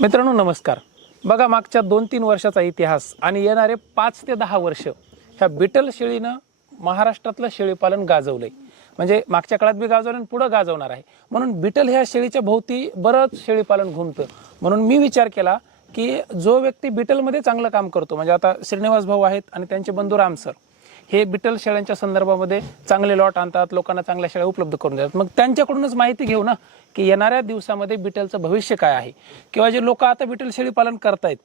मित्रांनो नमस्कार. बघा मागच्या दोन तीन वर्षाचा इतिहास आणि येणारे पाच ते दहा वर्ष ह्या बिटल शेळीनं महाराष्ट्रातलं शेळीपालन गाजवलंय. म्हणजे मागच्या काळात बी गाजवलं आणि पुढं गाजवणार आहे. म्हणून बिटल ह्या शेळीच्या भोवती बरंच शेळीपालन घुमतं. म्हणून मी विचार केला की जो व्यक्ती बिटलमध्ये चांगलं काम करतो म्हणजे आता श्रीनिवास भाऊ आहेत आणि त्यांचे बंधू राम सर. हे बिटल शेळ्यांच्या संदर्भामध्ये चांगले लॉट आणतात लोकांना चांगल्या शेळ्या उपलब्ध करून देतात. मग त्यांच्याकडूनच माहिती घेऊ ना की येणाऱ्या दिवसामध्ये बिटलचं भविष्य काय आहे? किंवा जे लोक आता बिटल शेळी पालन करतायत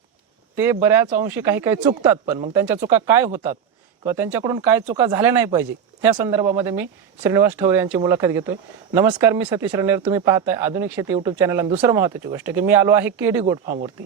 ते बऱ्याच अंशी काही काही चुकतात पण. मग त्यांच्या चुका काय होतात? किंवा त्यांच्याकडून काय चुका झाल्या नाही पाहिजे ह्या संदर्भामध्ये मी श्रीनिवास ठवरे यांची मुलाखत घेतोय. नमस्कार मी सतीश रणेर. तुम्ही पाहताय आधुनिक शेती युट्यूब चॅनल आणि दुसरं महत्त्वाची गोष्ट की मी आलो आहे केडी गोट फार्मवरती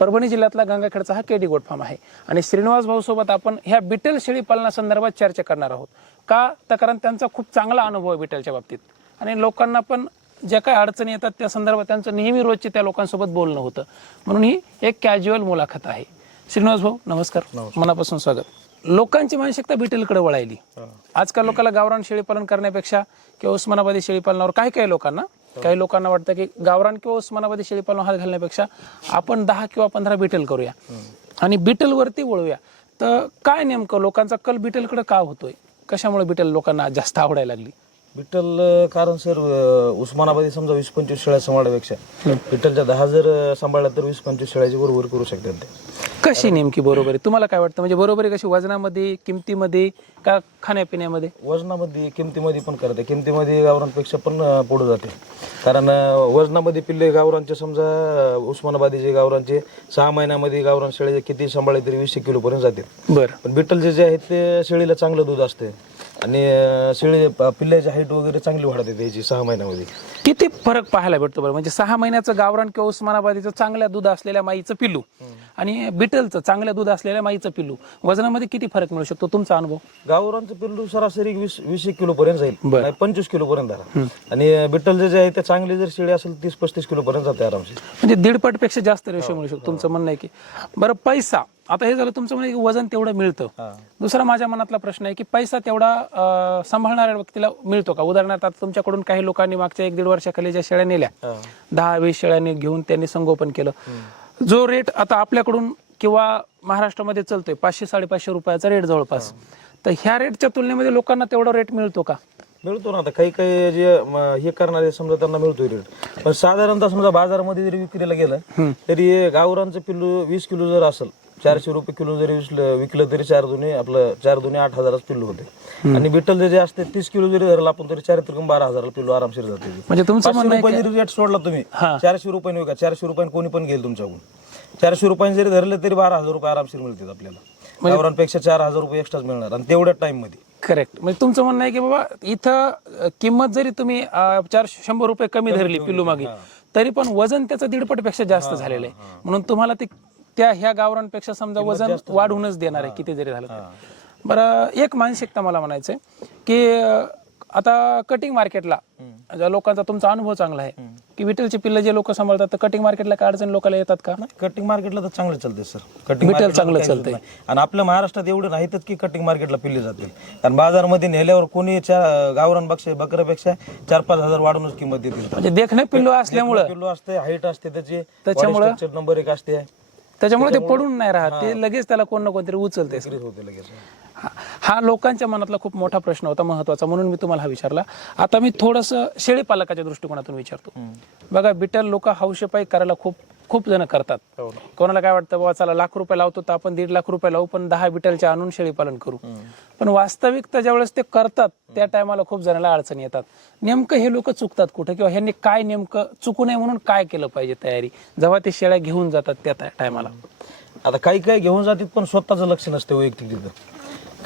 परभणी जिल्ह्यातला गंगाखेडचा हा केडी गोट फार्म आहे. आणि श्रीनिवास भाऊ सोबत आपण ह्या बिटल शेळी पालनासंदर्भात चर्चा करणार आहोत. का? तर कारण त्यांचा खूप चांगला अनुभव आहे बिटलच्या बाबतीत. आणि लोकांना पण ज्या काही अडचणी येतात त्या संदर्भात त्यांचं नेहमी रोजचे त्या लोकांसोबत बोलणं होतं. म्हणून ही एक कॅज्युअल मुलाखत आहे. श्रीनिवास भाऊ नमस्कार. मनापासून स्वागत. लोकांची मानसिकता बिटलकडे वळायली. आजकाल लोकांना गावरान शेळीपालन करण्यापेक्षा किंवा उस्मानाबादी शेळीपालनावर काही काही लोकांना काही लोकांना वाटतं की गावरान किंवा उस्मानाबादी शेळीपालन हात घालण्यापेक्षा आपण दहा किंवा पंधरा बिटल करूया. आणि बिटलवरती वळूया. तर काय नेमकं? लोकांचा कल बिटलकडे का होतोय? कशामुळे बिटल लोकांना जास्त आवडायला लागली? विठ्ठल अं, कारण सर अं, उस्मानाबादी समजा वीस पंचवीस शेळ्या सांभाळण्यापेक्षा विठ्ठलच्या दहा जर अं, सांभाळल्या तर वीस पंचवीस शेळ्याची बरोबर करू शकतात ते. कशी नेमकी बरोबरी? तुम्हाला काय वाटतं? म्हणजे बरोबरी कशी? वजनामध्ये किमतीमध्ये का खाण्यापिण्यामध्ये? वजनामध्ये किमतीमध्ये पण करते. किमतीमध्ये गावरांपेक्षा पण अं, पुढे जाते. कारण अं, वजनामध्ये पिल्ले गावरांचे समजा अं, उस्मानाबादीचे गावरांचे सहा महिन्यामध्ये गावरान शेळी किती सांभाळले तरी वीसशे किलो पर्यंत जाते. बरं. पण बिट्टलचे जे आहेत ते शेळीला चांगलं दूध असते आणि शेळी पिल्ल्याची हाईट वगैरे चांगली वाढते त्याची सहा महिन्यामध्ये. किती फरक पाहायला भेटतो बरं? म्हणजे सहा महिन्याचं गावरान किंवा उस्मानाबादीचं चांगल्या दूध असलेल्या माईचं पिल्लू आणि बिटलचं चांगल्या दूध असलेल्या माईचं पिल्लू वजनामध्ये किती फरक मिळू शकतो? तुमचा अनुभव? गावरांचं पिल्लू सरासरी वीस वीस एक किलो पर्यंत जाईल पंचवीस किलो पर्यंत धरा आणि बिट्टल जे आहे ते चांगली जर शेळी असेल तीस पस्तीस किलो पर्यंत जाते आरामशीर. म्हणजे दीडपटपेक्षा जास्त रेशो मिळू शकतो तुमचं म्हणणं आहे की. बरं पैसा. आता हे झालं तुमचं म्हणजे वजन तेवढं मिळतं. दुसरा माझ्या मनातला प्रश्न आहे की पैसा तेवढा सांभाळणाऱ्या व्यक्तीला मिळतो का? उदाहरणार्थ आता तुमच्याकडून काही लोकांनी मागच्या एक दीड वर्षाखाली ज्या शेळ्या नेल्या. दहा वीस शेळ्यांनी घेऊन त्यांनी संगोपन केलं. जो रेट आता आपल्याकडून किंवा महाराष्ट्रामध्ये चालतोय पाचशे साडेपाचशे रुपयाचा रेट जवळपास. तर ह्या रेटच्या तुलनेमध्ये लोकांना तेवढा रेट मिळतो का? मिळतो ना आता. काही काही जे हे करणारे समजा त्यांना मिळतो रेट पण साधारणतः समजा बाजारामध्ये जरी विक्रीला गेलं तरी गावरांचं पिल्लू वीस किलो जर असेल चारशे रुपये किलो जरी विसलं- विकलं तरी चार दोन्ही आपलं चार दोन्ही आठ हजाराच पिल्लू होते. आणि बिट्टल जे असते तीस किलो जरी धरलं आपण तरी चार त्रिकम बारा हजाराला पिल्लू आरामशीर जाते. म्हणजे तुमचं रुपये जरी रेट सोडला तुम्ही. चारशे रुपयाने विका चारशे रुपयाने कोणी पण घेईल तुमच्याकडून. चारशे रुपयाने जरी धरले तरी बारा हजार रुपये आरामशीर मिळतील आपल्याला. गावरांपेक्षा चार हजार रुपये एक्स्ट्राच मिळणार आणि तेवढ्या टाइममध्ये. करेक्ट म्हणजे तुमचं म्हणणं आहे की बाबा इथं किंमत जरी तुम्ही अं, चार शंभर रुपये कमी धरली पिल्लू मागे तरी पण वजन त्याचं दीडपटपेक्षा जास्त झालेलं आहे. म्हणून तुम्हाला ते त्या ह्या गावरांपेक्षा समजा वजन वाढवूनच देणार आहे किती जरी झालं तरी. बरं एक मानसिकता मला म्हणायचंय की आता कटिंग मार्केटला ज्या लोकांचा तुमचा अनुभव चांगला आहे की विठ्ठलची पिल्लं जे लोक सांभाळतात तर कटिंग मार्केटला काय अडचण लोकांना येतात का? कटिंग मार्केटला तर चांगलं चालते सर कटिंग विठ्ठल market ला चांगलं चालतंय. आणि आपल्या महाराष्ट्रात एवढे नाहीतच की कटिंग मार्केटला पिल्ले जातील. कारण बाजारमध्ये नेल्यावर कोणी चार गावरान बक्षे बकऱ्यापेक्षा चार पाच हजार वाढूनच किंमत देतील. म्हणजे देखणे पिल्लू असल्यामुळं. किलो असते हाईट असते त्याची त्याच्यामुळं- नंबर एक असते. त्याच्यामुळे ते पडून नाही राहत. ते लगेच त्याला कोण ना कोणतरी उचलते विक्रीच होते लगेच. हा- हा लोकांच्या मनातला खूप मोठा प्रश्न होता महत्त्वाचा. म्हणून मी तुम्हाला हा विचारला. आता मी थोडस शेळी पालकाच्या दृष्टिकोनातून विचारतो. बघा बिटल लोक हौशेपाई करायला खूप खूप जण करतात. हो कोणाला काय वाटतं बाबा चला लाख रुपये लावतो तर आपण दीड लाख रुपये लावू पण दहा बिटलच्या आणून शेळी पालन करू. पण वास्तविकता ज्यावेळेस ते करतात त्या टायमाला खूप जणांना अडचणी येतात. नेमकं हे लोक चुकतात कुठं किंवा ह्यांनी काय नेमकं चुकू नये म्हणून काय केलं पाहिजे तयारी? जेव्हा ते शेळ्या घेऊन जातात त्या टायमाला. आता काही काही घेऊन जातात पण स्वतःचं लक्ष नसते वैयक्तिक तिथं.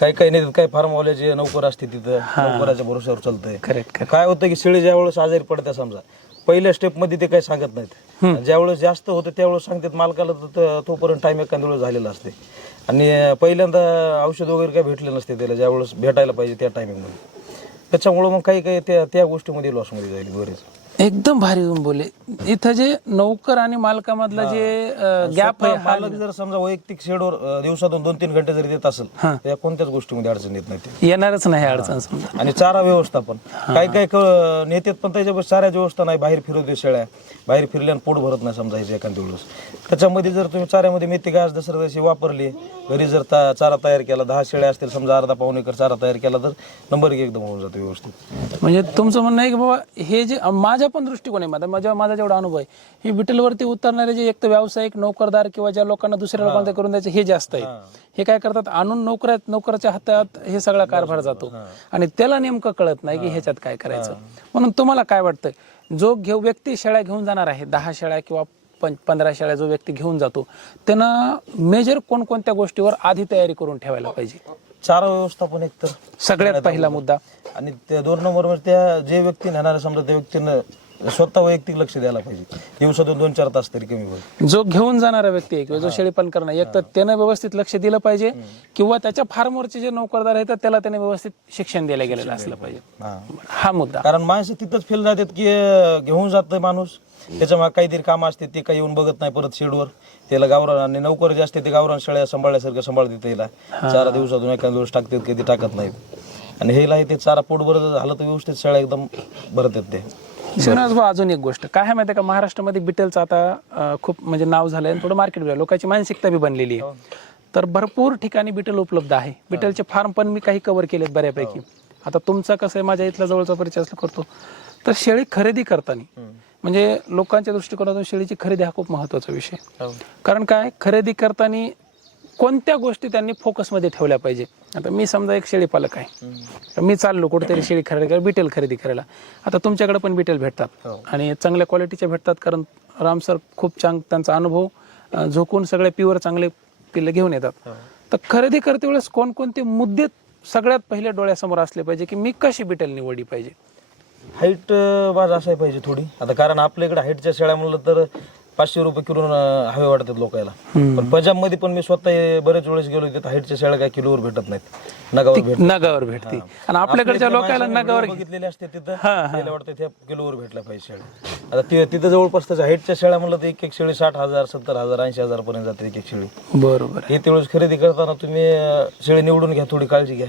काही काही नाही काही फार्मवाल्याचे नोकर असते तिथं नोकराच्या भरोश्यावर चालतंय. काय होतं की शेळी ज्यावेळेस आजारी पडते समजा पहिल्या स्टेपमध्ये ते काही सांगत नाहीत. ज्यावेळेस जास्त होतं त्यावेळेस सांगतात मालकाला तर तोपर्यंत टाइम एखाद्या वेळेस झालेला असते. आणि पहिल्यांदा औषध वगैरे काही भेटले नसते त्याला ज्यावेळेस भेटायला पाहिजे त्या टायमिंगमध्ये त्याच्यामुळं मग काही काही त्या त्या गोष्टीमध्ये लॉसमध्ये जाईल बरेच. एकदम भारी तुम्ही बोलले. इथं जे नौकर आणि मालकामधला जे गॅप आहे स्वतः मालक जर समजा वैयक्तिक शेडवर अं, दिवसातून दोन तीन घंटे जरी देत असेल तर या कोणत्याच गोष्टीमध्ये अडचण येत नाही ते. येणारच नाही अडचण समजा. आणि चारा व्यवस्थापन. काही काही क- नेतेत पण त्याच्या चाऱ्याची व्यवस्था नाही. बाहेर फिरू दे शेळ्या. बाहेर फिरल्यानं पोट भरत नाही समजा ह्याच्या एखाद्या वेळेस त्याच्यामध्ये जर तुम्ही चाऱ्यामध्ये मेथी घास दसऱ्या दिवशी वापरली घरी जर ता- चारा तयार केला दहा शेळ्या असतील समजा अर्धा पाऊण एकर चारा तयार केला तर नंबर एक एकदम होऊन जातो व्यवस्थित. म्हणजे तुमचं म्हणणं आहे की बाबा हे जे माझ्या पण दृष्टिकोन आहे माझा माझ्या माझा जेवढा अनुभव आहे ही विठ्ठलवरती उतरणारे जे एक तर व्यावसायिक नोकरदार किंवा ज्या लोकांना दुसऱ्या लोकांना करून द्यायचे हे जास्त आहे. हे. काय करतात आणून नोकऱ्यात नोकराच्या हातात हे सगळा कारभार जातो. आणि त्याला नेमकं कळत नाही की ह्याच्यात काय करायचं. म्हणून तुम्हाला काय वाटतं जो घेऊ व्यक्ती शेळ्या घेऊन जाणार आहे दहा शेळ्या किंवा पंधरा शेळ्या जो व्यक्ती घेऊन जातो त्यानं मेजर कोणकोणत्या गोष्टीवर आधी तयारी करून ठेवायला पाहिजे? चारा व्यवस्थापन एक तर सगळ्यात पहिला मुद्दा. आणि त्या दोन नंबरवर त्या जे व्यक्ती नेणार समजा त्या व्यक्तीनं स्वतः वैयक्तिक लक्ष द्यायला पाहिजे. दिवसातून दोन चार तास तरी कमी होईल. जो घेऊन जाणारा व्यक्ती आहे किंवा जो शेळीपालन करणार एक तर त्यानं व्यवस्थित लक्ष दिलं पाहिजे किंवा त्याच्या फार्मवरचे जे नोकरदार आहेत त्याला त्याने व्यवस्थित शिक्षण द्यायला गेलेलं असलं पाहिजे. हा. मुद्दा. कारण माणसं तिथंच फेल जातात की घेऊन जातं माणूस. त्याच्यामागे काहीतरी कामं असते ते काही येऊन बघत नाही परत शेडवर. त्याला गावरान आणि नोकर जे असते ते गावरान शेळ्या सांभाळल्यासारखं सांभाळते त्याला. चारा दिवसातून एखाद्या दिवस टाकतात कधी टाकत नाहीत. आणि हे ते चारा पोट बरं झालं तर व्यवस्थित शेळ्या एकदम भरतात ते. शिवराज भाऊ अजून एक गोष्ट. काय आहे माहिती का? महाराष्ट्रामध्ये बिटलचं आता अं, खूप म्हणजे नाव झालंय आणि थोडं मार्केट लोकांची मानसिकता बी बनलेली आहे. तर भरपूर ठिकाणी बिटल उपलब्ध आहे. बिटलचे फार्म पण मी काही कव्हर केलेत बऱ्यापैकी. आता तुमचा कसं आहे? माझ्या इथला जवळचा परिचय असला करतो. तर शेळी खरेदी करताना म्हणजे लोकांच्या दृष्टिकोनातून शेळीची खरेदी हा खूप महत्त्वाचा विषय कारण काय? खरेदी करताना कोणत्या गोष्टी त्यांनी फोकसमध्ये ठेवल्या पाहिजे आता मी समजा एक शेळी पालक आहे. तर मी चाललो कुठेतरी शेळी खरेदी करायला बिटेल खरेदी करायला. आता तुमच्याकडे पण बिटेल भेटतात. आणि चांगल्या क्वालिटीचे भेटतात कारण राम सर खूप चांग त्यांचा अनुभव झोकून सगळे प्युअर चांगले पिल्ले घेऊन येतात. तर खरेदी करते वेळेस कोणकोणते मुद्दे सगळ्यात पहिले डोळ्यासमोर असले पाहिजे की मी कशी बिटेल निवडली पाहिजे? हाईट बाज असाय पाहिजे थोडी. आता कारण आपल्या इकडे हाईटच्या शेळ्या म्हणलं तर पाचशे रुपये किलो हवे वाटतात लोकांना पण पंजाबमध्ये पण मी स्वतः बरेच वेळेस गेलो तिथे हाईटच्या शेळ्या काय किलोवर भेटत नाहीत. नगावर भेट नगावर भेटते. आणि आपल्याकडच्या लोकांना नगावर बघितलेले असते तिथं त्याला वाटतं त्या किलोवर भेटल्या पाहिजे शेळ्या. आता ते तिथं जवळपास त्याच्या हाईटच्या शेळ्या म्हणलं तर एक एक शेळी साठ हजार सत्तर हजार ऐंशी हजार पर्यंत जाते एक एक शेळी. बरोबर हे तेवढेच खरेदी करताना तुम्ही शेळी निवडून घ्या थोडी काळजी घ्या.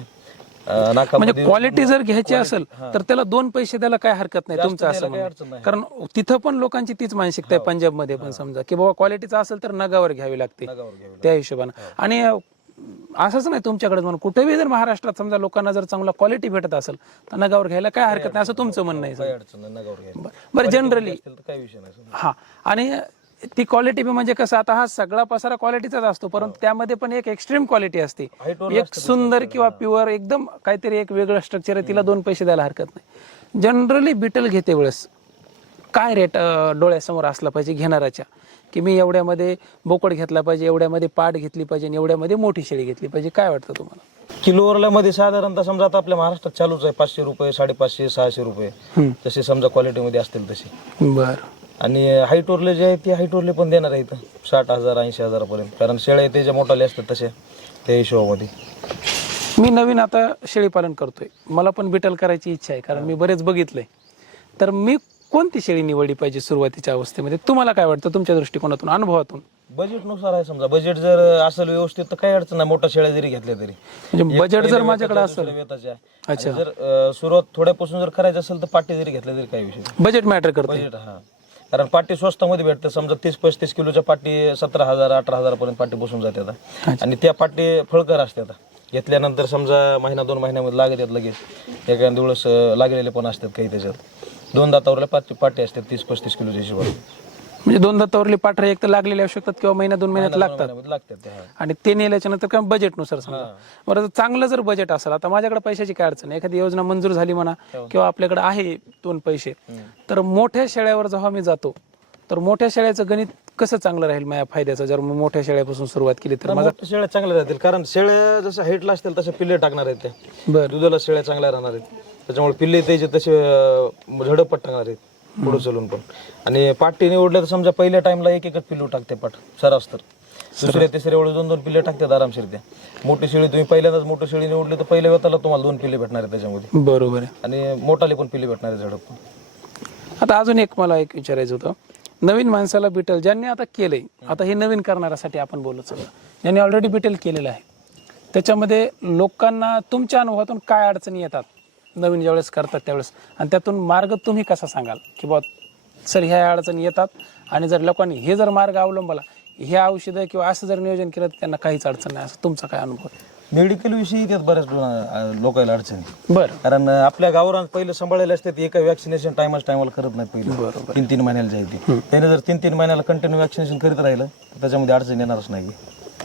म्हणजे क्वालिटी जर घ्यायची असेल तर त्याला दोन पैसे द्यायला काय हरकत नाही तुमचं असं म्हणणं. कारण तिथं पण लोकांची तीच मानसिकता आहे पंजाबमध्ये पण समजा की बाबा क्वालिटीचं असेल तर नगावर घ्यावी लागते त्या हिशोबानं. आणि अं, असंच नाही तुमच्याकडे म्हणून कुठेही जर महाराष्ट्रात समजा लोकांना जर चांगला क्वालिटी भेटत असेल तर नगावर घ्यायला काय हरकत नाही असं तुमचं म्हणणं आहे घ्या बरं. जनरली. हा. आणि ती क्वालिटी म्हणजे कसं आता हा सगळा पसारा क्वालिटीचाच असतो परंतु त्यामध्ये पण एक एक्स्ट्रीम क्वालिटी असते. एक सुंदर किंवा प्युअर एकदम काहीतरी एक वेगळं स्ट्रक्चर आहे तिला दोन पैसे द्यायला हरकत नाही. जनरली बिटल घेते वेळेस. काय रेट डोळ्यासमोर असला पाहिजे घेणाऱ्याच्या? की मी एवढ्यामध्ये बोकड घेतला पाहिजे एवढ्यामध्ये पाट घेतली पाहिजे आणि एवढ्यामध्ये मोठी शेळी घेतली पाहिजे काय वाटतं तुम्हाला? किलोवरला मध्ये साधारणतः समजा आता आपल्या महाराष्ट्रात चालूच आहे पाचशे रुपये साडेपाचशे सहाशे रुपये. जसे समजा क्वालिटी मध्ये असतील तसे. बर. आणि हाईटवरले जे आहे ते हाईटवरले पण देणार आहे इथं साठ हजार ऐंशी हजारापर्यंत. कारण शेळ्या त्याच्या मोठाले असतात तसे त्या हिशोबामध्ये. मी नवीन आता शेळी पालन करतोय. मला पण बिटल करायची इच्छा आहे कारण मी बरेच बघितलंय. तर मी कोणती शेळी निवडली पाहिजे सुरुवातीच्या अवस्थेमध्ये? तुम्हाला काय वाटतं तुमच्या दृष्टिकोनातून अनुभवातून? बजेटनुसार आहे समजा. बजेट जर असेल व्यवस्थित तर काही अडचण नाही. मोठ्या शेळ्या जरी घेतल्या तरी. म्हणजे बजेट जर माझ्याकडे असेल. आणि जर अं, सुरुवात थोड्यापासून जर करायचं असेल तर पाटी जरी घेतल्या तरी काही विषय नाही. बजेट मॅटर करते. बजेट हा. कारण पाटी स्वस्तामध्ये भेटते. समजा तीस पस्तीस किलोच्या पाटी सतरा हजार अठरा हजार पर्यंत पाटी बसून जाते आता. आणि त्या पाटी फळकर असते आता. घेतल्यानंतर समजा महिना दोन महिन्यामध्ये लागत आहेत लगेच. एखाद्या दिवस लागलेले पण असतात काही त्याच्यात. दोन दातावरल्या पाटी पाटी असतात तीस पस्तीस किलोच्या हिशोबाने. म्हणजे दोन दत्तावरली पाठरे एक तर लागलेले असू शकतात किंवा महिना दोन महिन्यात लागतात. हा. आणि ते नेल्याच्या नंतर काय बजेटनुसार समजा. बरं चांगलं जर बजेट असेल आता माझ्याकडे पैशाची काय अडचण आहे एखादी योजना मंजूर झाली म्हणा किंवा आपल्याकडे आहे दोन पैसे तर मोठ्या शेळ्यावर जेव्हा मी जातो तर मोठ्या शेळ्याचं गणित कसं चांगलं राहील माझ्या फायद्याचं? जर मी मोठ्या शेळ्यापासून सुरुवात केली तर माझा मोठ्या शेळ्या चांगल्या राहतील. कारण शेळ्या जसं हाईटला असतील तसे पिल्ले टाकणार आहेत त्या बरं. दुधाला शेळ्या चांगल्या राहणार आहेत. त्याच्यामुळे पिल्ले त्याचे तसे अं, झडपट टाकणार आहेत. पुढे चलून पण. आणि पाटी निवडलं तर समजा पहिल्या टाइमला एक एकच पिल्लू टाकते पाट सरास तर दुसऱ्या तिसऱ्या वेळेस दोन दोन पिल्ले टाकतात आरामशीर त्या मोठी शेळी तुम्ही पहिल्यांदाच मोठी शेळी निवडली तर पहिल्या वेताला तुम्हाला दोन पिल्ले भेटणार आहेत त्याच्यामध्ये. बरोबर आहे. आणि मोठाले पण पिल्ले भेटणार आहेत झडप. आता अजून एक मला एक विचारायचं होतं. नवीन माणसाला बिटल ज्यांनी आता केलंय आता हे नवीन करणाऱ्यासाठी आपण बोलत सगळं ज्यांनी ऑलरेडी बिटल केलेलं आहे. त्याच्यामध्ये लोकांना तुमच्या अनुभवातून काय अडचणी येतात? नवीन ज्यावेळेस करतात त्यावेळेस. आणि त्यातून मार्ग तुम्ही कसा सांगाल? की बा सर ह्या अडचणी येतात आणि जर लोकांनी हे जर मार्ग अवलंबला हे औषधं किंवा असं जर नियोजन केलं तर त्यांना काहीच अडचण नाही. असं तुमचा काय अनुभव? आहे? मेडिकल विषयी त्यात बऱ्याच लोकांना- अडचणी बरं. कारण आपल्या गावरान पहिले सांभाळलेले असतात एका वॅक्सिनेशन टायमाच टायमाला करत नाही पहिले. तीन तीन महिन्याला जायते त्याने जर तीन तीन महिन्याला कंटिन्यू वॅक्सिनेशन करीत राहिलं तर त्याच्यामध्ये अडचण येणारच नाही.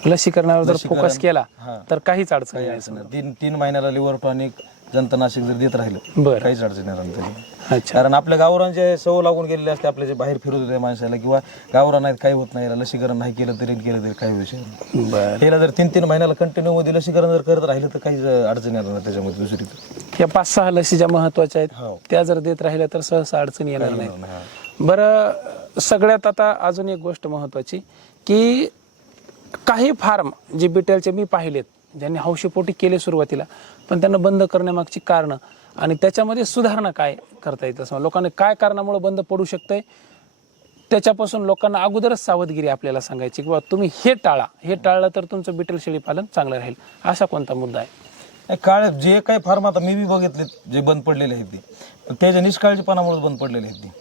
लसीकरणावर जर फोकस केला. तर काहीच अडचण. तीन तीन महिन्याला लिव्हर टॉनिक जंतनाशक जर देत राहिलं बरं काहीच अडचण नाही. अच्छा कारण आपल्या गावरांचे सवय लागून गेलेले असते आपले जे बाहेर फिरत होते माणसाला किंवा गावरान आहेत काही होत नाही याला लसीकरण नाही केलं तरी केलं तरी काही विषय नाही बरं त्याला जर तीन तीन महिन्याला कंटिन्यू मध्ये लसीकरण जर करत राहिलं तर काहीच अडचण येणार नाही त्याच्यामध्ये दुसरी तर. या पाच सहा लसी ज्या महत्त्वाच्या आहेत हो त्या जर देत राहिल्या तर सहसा अडचणी येणार नाही नाही. बरं सगळ्यात आता अजून एक गोष्ट महत्वाची की काही फार्म जे बिटेलचे मी पाहिलेत ज्यांनी हौशीपोटी केले सुरुवातीला पण त्यांना बंद करण्यामागची कारणं. आणि त्याच्यामध्ये सुधारणा काय करता येईल? असं लोकांना काय कारणामुळे बंद पडू शकतंय? त्याच्यापासून लोकांना अगोदरच सावधगिरी आपल्याला सांगायची किंवा तुम्ही हे टाळा. हे टाळलं तर तुमचं बिटेल शेळी पालन चांगलं राहील. असा कोणता मुद्दा आहे? काळ जे काही फार्म आता मी बी बघितले जे बंद पडलेले आहेत ते. त्याच्या निष्काळजीपणामुळे बंद पडलेले आहेत ते.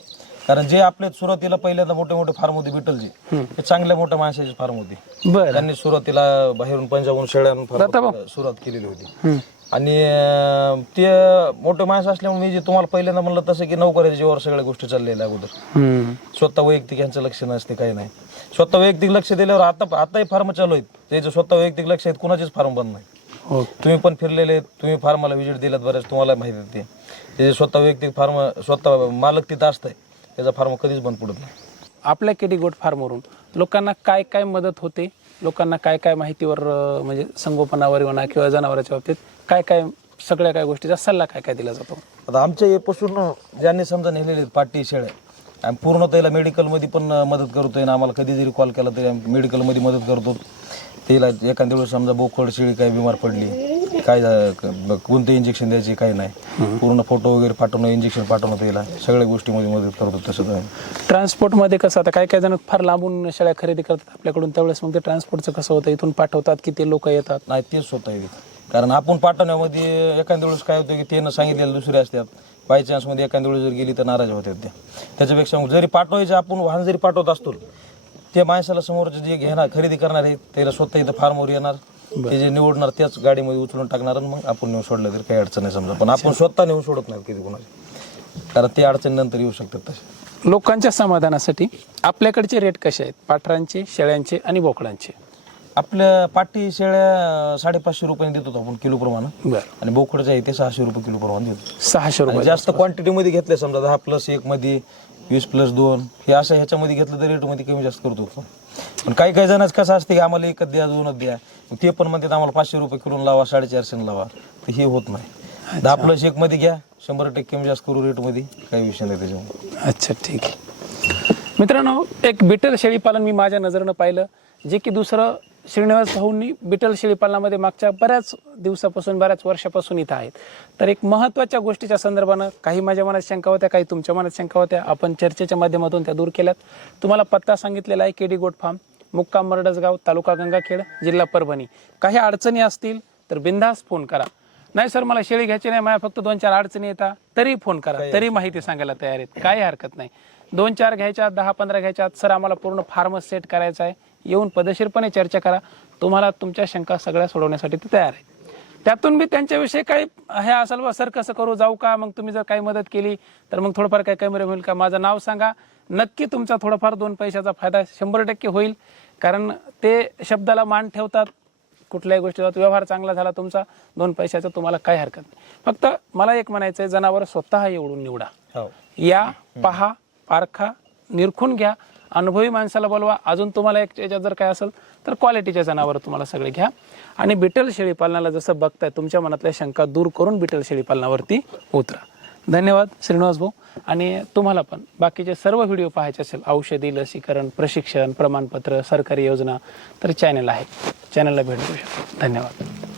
कारण जे आपले सुरुवातीला पहिल्यांदा मोठे मोठे फार्म होते बिटलचे ते चांगल्या मोठ्या माणसाचे फार्म होते. बरं. त्यांनी सुरुवातीला बाहेरून पंजाबहून शेळ्यानं farm सुरुवात केलेली होती. आणि अं, ते मोठे माणसं असल्यामुळे मी जे तुम्हाला पहिल्यांदा म्हणलं तसं की नोकऱ्याच्या जीवावर सगळ्या गोष्टी चाललेल्या अगोदर. हम्म. स्वतः वैयक्तिक यांचं लक्ष नसते काही नाही. स्वतः वैयक्तिक लक्ष दिल्यावर आता आताही फार्म चालू आहेत. त्याचे स्वतः वैयक्तिक लक्ष आहेत कुणाचेच फार्म बंद नाही. हो तुम्ही पण फिरलेले आहेत, तुम्ही फार्माला व्हिजिट दिलात बऱ्याच तुम्हाला माहिती आहे ते. त्याचे स्वतः वैयक्तिक फार्म स्वतः मालक तिथं असतंय त्याचा फार्म कधीच बंद पडत नाही. आपल्या केडी गोट फार्मवरून लोकांना काय काय मदत होते? लोकांना काय काय माहितीवर अं, म्हणजे संगोपनावर म्हणा किंवा जनावरांच्या बाबतीत काय काय सगळ्या काय गोष्टीचा सल्ला काय काय दिला जातो? आता आमच्या हे येपासून ज्यांनी समजा नेलेले आहेत पाटी शेळ्या आम्ही पूर्ण त्याला मेडिकलमध्ये पण मदत करतो ना आम्हाला कधी जरी कॉल केला तरी आम्ही मेडिकलमध्ये मदत करतो. त्याला एखाद्या वेळेस समजा बोकड शेळी काही बिमार पडली काय क- कोणते इंजेक्शन द्यायचे काही नाही. पूर्ण फोटो वगैरे पाठवणं इंजेक्शन पाठवणं त्याला सगळ्या गोष्टीमध्ये मदत करतो तसं. ट्रान्सपोर्टमध्ये कसं आता काय काय जण फार लांबून शेळ्या खरेदी करतात आपल्याकडून त्यावेळेस मग ते ट्रान्सपोर्टचं कसं होतं इथून पाठवतात की ते लोक येतात? नाही तेच स्वतः आहे. कारण आपण पाठवण्यामध्ये एखाद्या वेळेस काय होतं की त्यानं सांगितलेलं दुसरे असतात. बाय चान्समध्ये एखाद्या वेळेस जर गेली तर नाराज होतात त्या त्याच्यापेक्षा मग जरी पाठवायचं आपण वाहन जरी पाठवत असतो त्या माणसाला समोरचे जे घेणार खरेदी करणार आहे त्याला स्वतः इथं फार्मवर येणार. ते जे निवडणार त्याच गाडीमध्ये उचलून टाकणार आणि मग आपण नेऊन सोडलं तरी काही अडचण नाही समजा. पण आपण स्वतः नेऊन सोडत नाही कधी कोणाची कारण ते अडचणी नंतर येऊ शकतात तसे. लोकांच्या समाधानासाठी आपल्याकडचे रेट कसे आहेत? पाठरांचे शेळ्यांचे आणि बोकडांचे? आपल्या पाटी शेळ्या साडेपाचशे रुपयाने देतो आपण किलो प्रमाणे. बरं. आणि बोकडचे आहे ते सहाशे रुपये किलो प्रमाणे देतो सहाशे आणि रुपये जास्त. क्वांटिटीमध्ये घेतले समजा दहा प्लस एक मध्ये वीस प्लस दोन हे असं ह्याच्यामध्ये घेतलं तर रेटमध्ये कमी जास्त करतो आपण. पण काही काही जणांच कसं असते की आम्हाला एकच द्या दोनच द्या. मग ते पण म्हणतात आम्हाला पाचशे रुपये किलो लावा साडेचारशे लावा. तर हे होत नाही. दहा प्लस एक मध्ये घ्या शंभर टक्के कमी जास्त करू रेटमध्ये काही विषय नाही त्याच्यामुळे अच्छा ठीक आहे. मित्रांनो एक बिटल शेळीपालन मी माझ्या नजरेनं पाहिलं जे की दुसरं श्रीनिवास भाऊंनी बिटल शेळीपालनामध्ये मागच्या बऱ्याच दिवसापासून बऱ्याच वर्षापासून इथं आहेत. तर एक महत्त्वाच्या गोष्टीच्या संदर्भानं काही माझ्या मनात शंका होत्या काही तुमच्या मनात शंका होत्या. आपण चर्चेच्या माध्यमातून त्या दूर केल्यात. तुम्हाला पत्ता सांगितलेला आहे केडी गोट फार्म मुक्काम मरडसगाव तालुका गंगाखेड जिल्हा परभणी. काही अडचणी असतील तर बिंदास फोन करा. नाही सर मला शेळी घ्यायची नाही माझ्या फक्त दोन चार अडचणी येतात तरी फोन करा. तरी माहिती सांगायला तयार आहेत. काही हरकत नाही. दोन चार घ्यायच्या दहा पंधरा घ्यायच्या सर आम्हाला पूर्ण फार्मच सेट करायचा आहे. येऊन पदशीरपणे चर्चा करा. तुम्हाला तुमच्या शंका सगळ्या सोडवण्यासाठी ते तयार आहे त्यातून मी त्यांच्याविषयी काही हे असेल बा सर कसं करू जाऊ का? मग तुम्ही जर काही मदत केली तर मग थोडंफार काही कमी होईल का? माझं नाव सांगा. नक्की तुमचा थोडाफार दोन पैशाचा फायदा शंभर टक्के होईल. कारण ते शब्दाला मान ठेवतात. कुठल्याही गोष्टीचा व्यवहार चांगला झाला तुमचा दोन पैशाचा तुम्हाला काही हरकत नाही. फक्त मला एक म्हणायचं आहे जनावर स्वतः एवढून निवडा. हो. या पहा पारखा निरखून घ्या. अनुभवी माणसाला बोलवा. अजून तुम्हाला एक याच्यात जर काय असेल तर क्वालिटीचे जनावर तुम्हाला सगळे घ्या. आणि बिटल शेळी पालनाला जसं बघताय तुमच्या मनातल्या शंका दूर करून बिटल शेळी पालनावरती उतरा. धन्यवाद श्रीनिवास भाऊ. आणि तुम्हाला पण बाकीचे सर्व व्हिडिओ पाहायचे असेल औषधी लसीकरण प्रशिक्षण प्रमाणपत्र सरकारी योजना तर चॅनल आहे. चॅनलला भेट देऊ शकता. धन्यवाद.